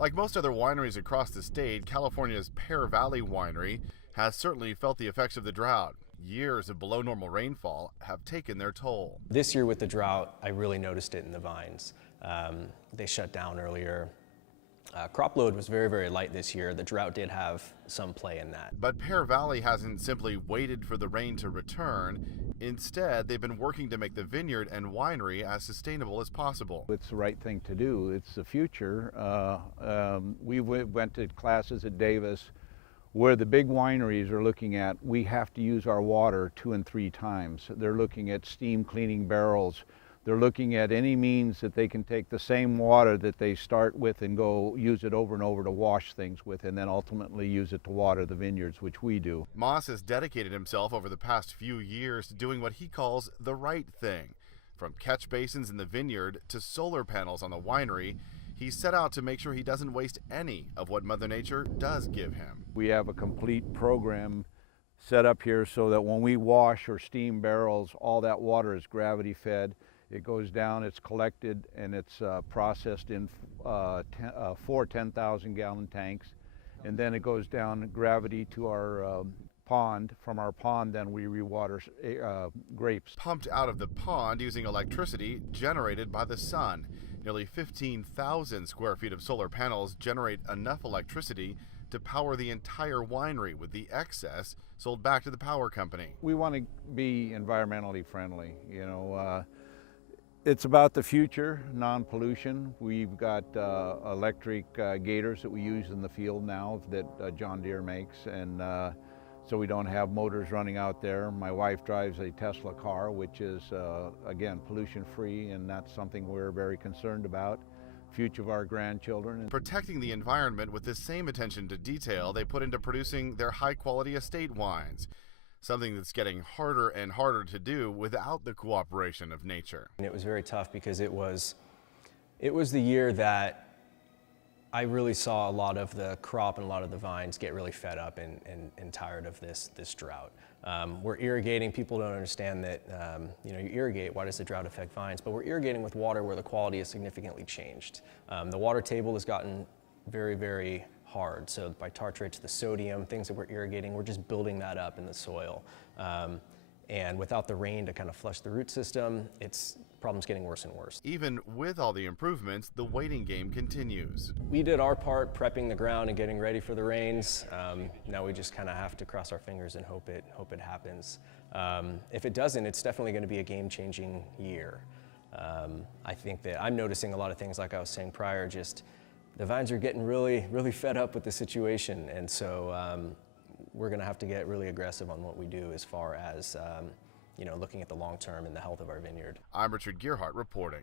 Like most other wineries across the state, California's Pear Valley Winery has certainly felt the effects of the drought. Years of below normal rainfall have taken their toll. This year with the drought, I really noticed it in the vines. They shut down earlier. Crop load was very, very light this year. The drought did have some play in that. But Pear Valley hasn't simply waited for the rain to return. Instead, they've been working to make the vineyard and winery as sustainable as possible. It's the right thing to do. It's the future. We went to classes at Davis where the big wineries are looking at, we have to use our water 2 and 3 times. They're looking at steam cleaning barrels. They're looking at any means that they can take the same water that they start with and go use it over and over to wash things with, and then ultimately use it to water the vineyards, which we do. Moss has dedicated himself over the past few years to doing what he calls the right thing. From catch basins in the vineyard to solar panels on the winery, he set out to make sure he doesn't waste any of what Mother Nature does give him. We have a complete program set up here so that when we wash or steam barrels, all that water is gravity fed. It goes down, it's collected, and it's processed in 4 10,000 gallon tanks. And then it goes down gravity to our pond. From our pond, then we rewater grapes. Pumped out of the pond using electricity generated by the sun. Nearly 15,000 square feet of solar panels generate enough electricity to power the entire winery, with the excess sold back to the power company. We want to be environmentally friendly, you know. It's about the future, non-pollution. We've got electric gators that we use in the field now that John Deere makes, and so we don't have motors running out there. My wife drives a Tesla car, which is, again, pollution-free, and that's something we're very concerned about. Future of our grandchildren. Protecting the environment with the same attention to detail they put into producing their high-quality estate wines. Something that's getting harder and harder to do without the cooperation of nature. And it was very tough because it was the year that I really saw a lot of the crop and a lot of the vines get really fed up and tired of this drought. We're irrigating. People don't understand that you irrigate. Why does the drought affect vines? But we're irrigating with water where the quality has significantly changed. The water table has gotten very, very hard. So by tartrates, the sodium, things that we're irrigating, we're just building that up in the soil. And without the rain to kind of flush the root system, problem's getting worse and worse. Even with all the improvements, the waiting game continues. We did our part prepping the ground and getting ready for the rains. Now we just kind of have to cross our fingers and hope it happens. If it doesn't, it's definitely going to be a game-changing year. I think that I'm noticing a lot of things, like I was saying prior, just the vines are getting really, really fed up with the situation, and so we're going to have to get really aggressive on what we do as far as looking at the long term and the health of our vineyard. I'm Richard Gearhart reporting.